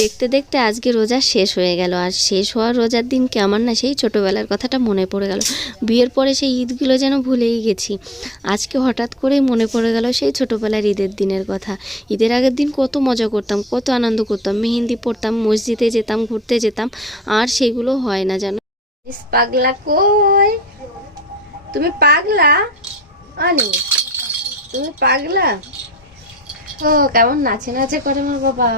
দেখতে দেখতে আজকে রোজা শেষ হয়ে গেল। আর শেষ হওয়ার রোজার দিনকে আমার না সেই ছোটোবেলার কথাটা মনে পড়ে গেল। বিয়ের পরে সেই ঈদগুলো যেন ভুলেই গেছি। আজকে হঠাৎ করেই মনে পড়ে গেল সেই ছোটোবেলার ঈদের দিনের কথা। ঈদের আগের দিন কত মজা করতাম, কত আনন্দ করতাম। মেহেন্দি পড়তাম মসজিদে যেতাম, ঘুরতে যেতাম। আর সেগুলো হয় না জানো? পাগলা কই? তুমি পাগলা? আনি, তুমি পাগলা? ও, কেমন নাচে নাচে করে আমার বাবা।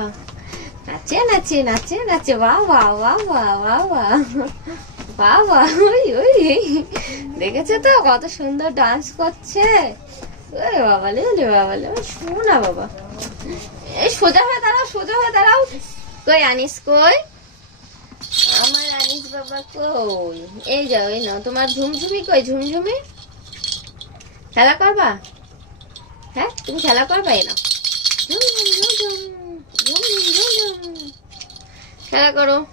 নাচে নাচে নাচে নাচে, বা বাবা বাবা বা বাবা ওই ওই দেখেছ তো কত সুন্দর ডান্স করছে? ওরে বাবা লে ওরে বাবা লে শোনা বাবা। এই সোজা হয়ে দাঁড়াও, সোজা হয়ে দাঁড়াও। কই আনিস, কই? আমার আনিস বাবা কই? এই যাও এই নাও, তোমার ঝুমঝুমি কই? ঝুমঝুমি? খেলা করবা? হ্যাঁ তুমি খেলা করবা এই নাও খেলা করো।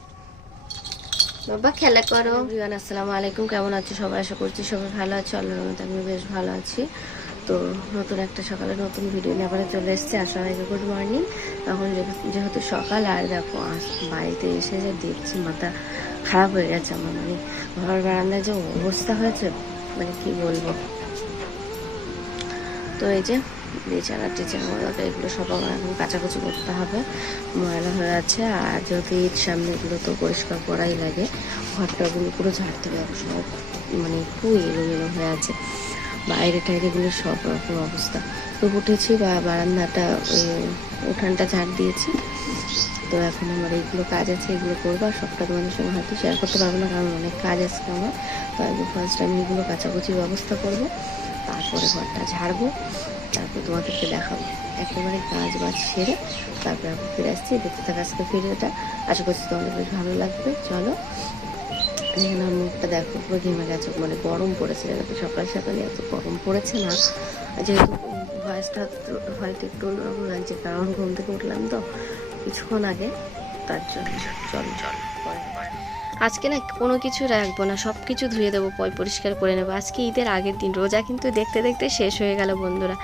বাবা, খেলা করো। রিয়ান আসসালামু আলাইকুম। কেমন আছো? সবাই আশা করছি সবাই ভালো আছো। আল্লাহর রহমতে আমি বেশ ভালো আছি। তো নতুন একটা সকালে নতুন ভিডিও নিয়ে চলে এসেছি। আসসালামাইকুম গুড মর্নিং যেহেতু- যেহেতু সকাল, আর দেখো বাড়িতে এসে যে দেখছি মাথা খারাপ হয়ে গেছে আমার। মানে ঘর বারান্দায় যে অবস্থা হয়েছে মানে কি বলব? তো এই যে বিছানা টিছানা ওগুলো এগুলো সব আমার এখন কাচাকুচি করতে হবে। ময়লা হয়ে আছে, আর যদি ঈদ সামনে এগুলো তো পরিষ্কার করাই লাগে ঘরটাগুলো পুরো ঝাড়তে হবে, সব মানে খুব এলোমেলো হয়ে আছে। বাইরে টাইরেগুলো সব রকম অবস্থা। তো উঠেছি বা বারান্দাটা উঠানটা ঝাড় দিয়েছি। তো এখন আমার এইগুলো কাজ আছে, এগুলো করব, আর সবটা তোমাদের সঙ্গে হয়তো শেয়ার করতে পারব না, কারণ অনেক কাজ আছে আমার। তো আগে ফার্স্ট আমি এগুলো কাচাকুচির ব্যবস্থা করব, তারপরে ঘরটা ঝাড়বো। তারপর তোমাদেরকে দেখাবো। একেবারে কাজ বাজ সেরে তারপরে আমি ফিরে আসছি। দেখতে থাকা আজকে ভিডিওটা। আশা করছি তোমাদের বেশ ভালো লাগবে। চলো, এখানে মুখটা দেখো, পুরো ঘেমে গেছে। মানে গরম পড়েছে তো সকাল সকালে এত গরম পড়েছে না। যেহেতু ভয়েসটা হয়তো একটু অন্যরকম লাগছে, কারণ ঘুম থেকে উঠলাম তো কিছুক্ষণ আগে। তার জন্য। চল চল আজকে না কোনো কিছু রাখব না সব কিছু ধুয়ে দেবো পয় পরিষ্কার করে নেব। আজকে ঈদের আগের দিন রোজা কিন্তু দেখতে দেখতে শেষ হয়ে গেল বন্ধুরা।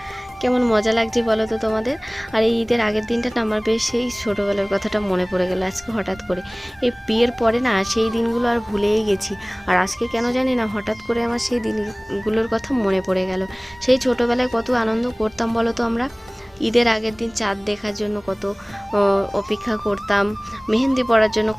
কেমন মজা লাগছে বলো তো তোমাদের? আর এই ঈদের আগের দিনটা না আমার বেশ সেই ছোটোবেলার কথাটা মনে পড়ে গেল আজকে হঠাৎ করে। এই বিয়ের পরে না সেই দিনগুলো আর ভুলেই গেছি। আর আজকে কেন জানি না হঠাৎ করে আমার সেই দিনগুলোর কথা মনে পড়ে গেল। সেই ছোটোবেলায় কত আনন্দ করতাম বলো তো আমরা? ঈদের আগের দিন চাঁদ দেখার জন্য কত অপেক্ষা করতাম। মেহেন্দি পরার জন্য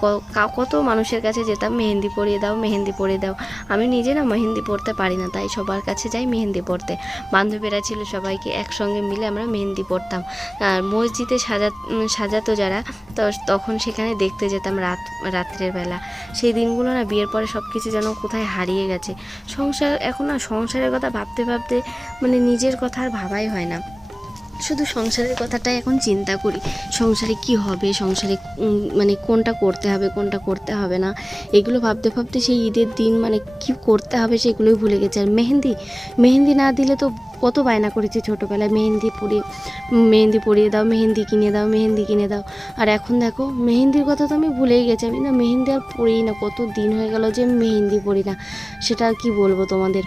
কত মানুষের কাছে যেতাম, মেহেন্দি পরিয়ে দাও, মেহেন্দি পরিয়ে দাও। আমি নিজে না মেহেন্দি পরতে পারি না, তাই সবার কাছে যাই মেহেন্দি পরতে। বান্ধবীরা ছিল সবাইকে একসঙ্গে মিলে আমরা মেহেন্দি পরতাম। আর মসজিদে সাজা সাজাতো যারা, তো তখন সেখানে দেখতে যেতাম রাত, রাত্রের বেলা। সেই দিনগুলো না বিয়ের পরে সব কিছু যেন কোথায় হারিয়ে গেছে। সংসার, এখন না সংসারের কথা ভাবতে ভাবতে মানে নিজের কথা আর ভাবাই হয় না। শুধু সংসারের কথাটাই এখন চিন্তা করি। সংসারে কি হবে? সংসারে মানে কোনটা করতে হবে, কোনটা করতে হবে না? এগুলো ভাবতে ভাবতে সেই ঈদের দিন মানে কি করতে হবে সেগুলোই ভুলে গেছে। আর মেহেন্দি মেহেন্দি না দিলে তো কত বায়না করেছি ছোটোবেলায়। মেহেন্দি পরিয়ে মেহেন্দি পরিয়ে দাও, মেহেন্দি কিনে দাও, মেহেন্দি কিনে দাও। আর এখন দেখো, মেহেন্দির কথা তো আমি ভুলেই গেছি। আমি না মেহেন্দি আর পড়িই না। কত দিন হয়ে গেল যে মেহেন্দি পড়ি না। সেটা কি বলব তোমাদের?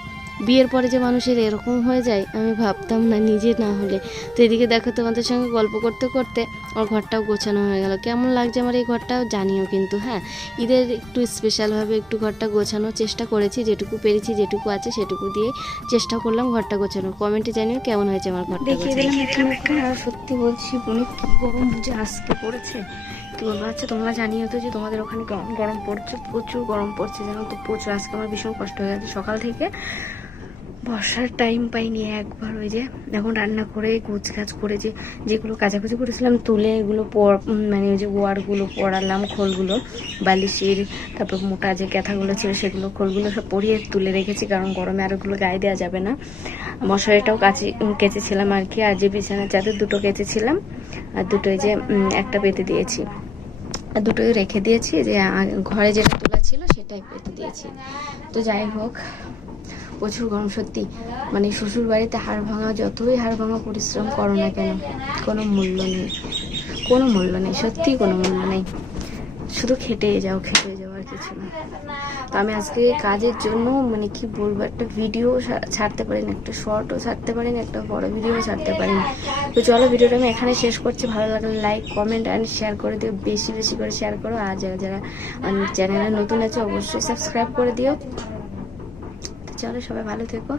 বিয়ের পরে যে মানুষের এরকম হয়ে যায় আমি ভাবতাম না নিজে না হলে। তো এদিকে দেখো তোমাদের সঙ্গে গল্প করতে করতে ওর ঘরটাও গোছানো হয়ে গেল। কেমন লাগছে আমার এই ঘরটাও জানিও কিন্তু হ্যাঁ? ঈদের একটু স্পেশালভাবে একটু ঘরটা গোছানোর চেষ্টা করেছি যেটুকু পেরেছি যেটুকু আছে সেটুকু দিয়ে চেষ্টা করলাম ঘরটা গোছানোর। কমেন্টে জানিও কেমন হয়েছে আমার ঘরটা দেখিয়ে দিলাম সত্যি বলছি কি গরম যে আজকে পড়েছে। কি বলব আচ্ছা তোমরা জানিও তো যে তোমাদের ওখানে গরম পড়ছে প্রচুর গরম পড়ছে জানো তো প্রচুর। আজকে আমার ভীষণ কষ্ট হয়ে গেছে সকাল থেকে। বর্ষার টাইম পাইনি একবার ওই যে, এখন রান্না করে গুছ করে যে, যেগুলো কাচাকুচি করেছিলাম, তুলে এগুলো মানে ওই যে ওয়ারগুলো পরালাম, খোলগুলো, বালিশের, তারপর মোটা যে ক্যাথাগুলো ছিল সেগুলো, খোলগুলো সব পরিয়ে তুলে রেখেছি, কারণ গরমে আর ওগুলো গায়ে দেওয়া যাবে না। মশারিটাও কাচি কেচেছিলাম আর কি, আর যে বিছানার চাদর দুটো কেচেছিলাম, আর দুটোই যে একটা পেতে দিয়েছি। আর দুটোই রেখে দিয়েছি, যে ঘরে যেটা তোলা ছিল সেটাই পেতে দিয়েছি। তো যাই হোক প্রচুর গরম সত্যি মানে শ্বশুর বাড়িতে হাড় ভাঙা, যতই হাড় ভাঙা পরিশ্রম করো না কেন, কোনো মূল্য নেই, কোনো মূল্য নেই, সত্যি কোনো মূল্য নেই। শুধু খেটে যাও খেটে যাও আর কিছু না। তো আমি আজকে কাজের জন্য মানে কি বলব, একটা ভিডিও ছাড়তে পারি না একটা শর্টও ছাড়তে পারি না একটা বড় ভিডিও ছাড়তে পারিনি। তো চলো ভিডিওটা আমি এখানে শেষ করছি। ভালো লাগলে লাইক কমেন্ট অ্যান্ড শেয়ার করে দিও, বেশি বেশি করে শেয়ার করো। আর যারা যারা চ্যানেলে নতুন আছে, অবশ্যই সাবস্ক্রাইব করে দিও। চলো সবাই ভালো থেকো।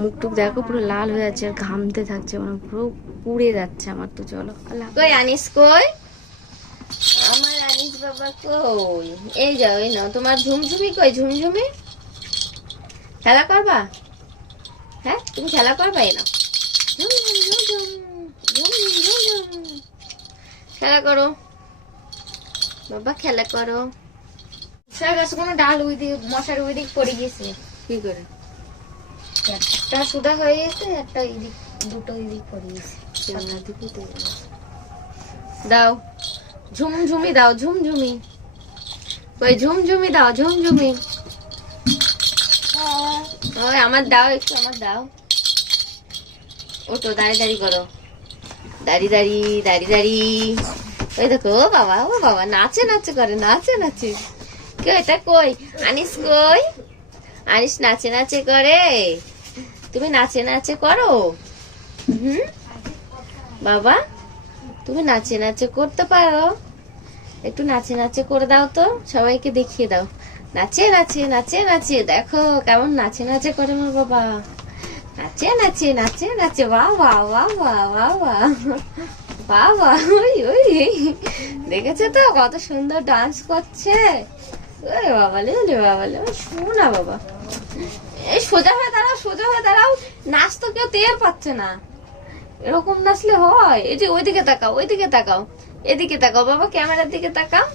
মুখ টুক দেখো পুরো লাল হয়ে যাচ্ছে আর ঘামতে থাকছে মানে পুরো পুড়ে যাচ্ছে আমার তো চলো আল্লাহ কই আনিস কই? আমার আনিস বাবা কই? এই যাও এই নাও তোমার ঝুমঝুমি কই? ঝুমঝুমি? খেলা করবা? হ্যাঁ তুমি খেলা করবা এই নাও। ঝুম, ঝুম, ঝুম, ঝুম, ঝুম, ঝুম, ঝুম। খেলা করো। বাবা খেলা করো। সবাই গাছে কোনো ডাল ওই দিক মশার ওই দিক পড়ে গেছে। কি করে? একটা সুদা হয়ে গেছে, একটা এই দুটো এই দিক পড়ে গেছে জানলার দিকে দিয়ে দাও। ঝুমঝুমি দাও, ঝুমঝুমি। ওই ঝুমঝুমি দাও, ঝুমঝুমি। ওই আমার দাও একটু, আমার দাও। ওটো দাঁড়ি দাঁড়ি করো। দাঁড়ি দাঁড়ি দাঁড়ি দাঁড়ি ওই দেখো, ও বাবা ও বাবা, নাচে নাচে করে, নাচে নাচে। কে এটা কই? আনিস কই? আনিস নাচে নাচে করে। তুমি নাচে নাচে করো। হুম? বাবা, তুমি নাচে নাচে করতে পারো। একটু নাচে নাচে করে দাও তো, সবাইকে দেখিয়ে দাও। নাচে নাচে নাচে নাচে, দেখো কেমন নাচে নাচে করে আমার বাবা। নাচে নাচে নাচে নাচে বা বা বা বা বা বা বাবা ওই ওই দেখেছ তো কত সুন্দর ডান্স করছে। ওই বাবা লে বাবা লে শোনা বাবা। এই সোজা হয়ে দাঁড়াও, সোজা হয়ে দাঁড়াও। নাচ তো কেউ টের পাচ্ছে না। এরকম নাচলে হয়। এই যে ওইদিকে তাকাও ওইদিকে তাকাও, এদিকে তাকাও। বাবা, ক্যামেরার দিকে তাকাও।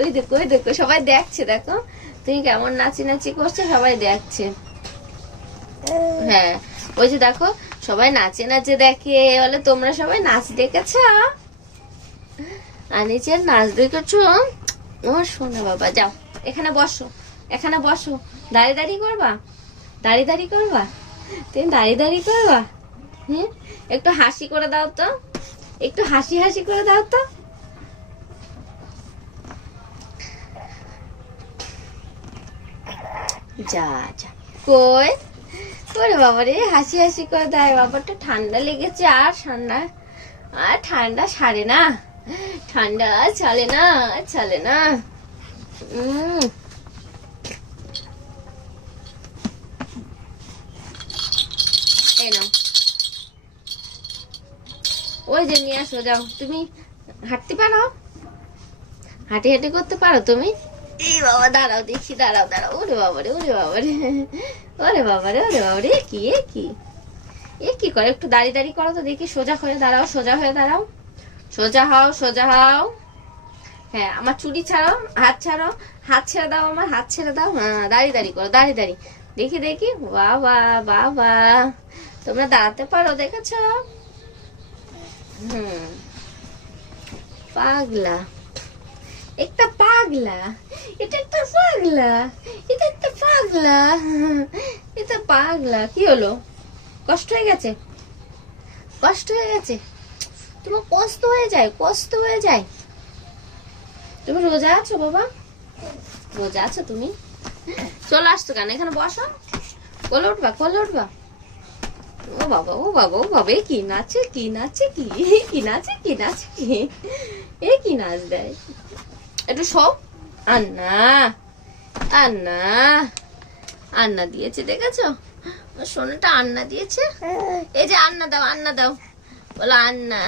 ওই দেখো ওই দেখো, সবাই দেখছে, দেখো। তুমি কেমন নাচি নাচি করছ, সবাই দেখছে। হ্যাঁ ওই যে দেখো, সবাই নাচে নাচে দেখে। বলে, তোমরা সবাই নাচ দেখেছ? আর নিচে, নাচ দেখেছ? ও, শোনো বাবা, যাও। এখানে বসো এখানে বসো। দাঁড়িয়ে দাঁড়িয়ে করবা? দাঁড়িয়ে দাঁড়িয়ে করবা? তুমি দাঁড়িয়ে দাঁড়িয়ে করবা? হুম? একটু হাসি করে দাও তো। একটু হাসি হাসি করে দাও তো। যা যা। কই? ওরে বাবা রে? হাসি হাসি করে দেয় বাবাটা ঠান্ডা লেগেছে আর ঠান্ডা আর ঠান্ডা সারে না। ঠান্ডা চলে না চলে না। উম। এই ওই যে নিয়ে আসো, যাও। তুমি হাঁটতে পারো? হাঁটি হাঁটি করতে পারো তুমি? এই বাবা, দাঁড়াও দেখি, দাঁড়াও দাঁড়াও। ওরে বাবা ওরে বাবা ওরে বাবা ওরে বাবা কি, এ কি? এ কি করে? একটু দাঁড়িয়ে দাঁড়িয়ে করো তো দেখি, সোজা হয়ে দাঁড়াও, সোজা হয়ে দাঁড়াও। সোজা হও সোজা হও। হ্যাঁ আমার চুড়ি ছাড়ো, হাত ছাড়ো। হাত ছেড়ে দাও আমার, হাত ছেড়ে দাও। হ্যাঁ দাঁড়িয়ে দাঁড়িয়ে করো, দাঁড়িয়ে দাঁড়িয়ে। দেখি দেখি। বাবা বাবা। তোমরা দাঁড়াতে পারো, দেখেছ? হুম। পাগলা। একটা পাগলা। এটা একটা পাগলা। এটা একটা পাগলা। এটা পাগলা। কি হলো? কষ্ট হয়ে গেছে? কষ্ট হয়ে গেছে? তোমার কষ্ট হয়ে যায়, কষ্ট হয়ে যায়। তুমি রোজা আছো বাবা? রোজা আছো তুমি? চলে আসছো কেন? এখানে বসো। কোলে উঠবা কোলে উঠবা। ও বাবা ও বাবা ও বাবা এ কি নাচে কি? নাচে কি কি নাচে কি নাচে? কি এ কি নাচ দেয়? একটু সব আন্না আন্না আন্না দিয়েছে দেখেছ? সোনাটা আন্না দিয়েছে। এই যে আন্না দাও আন্না দাও। বলো আন্না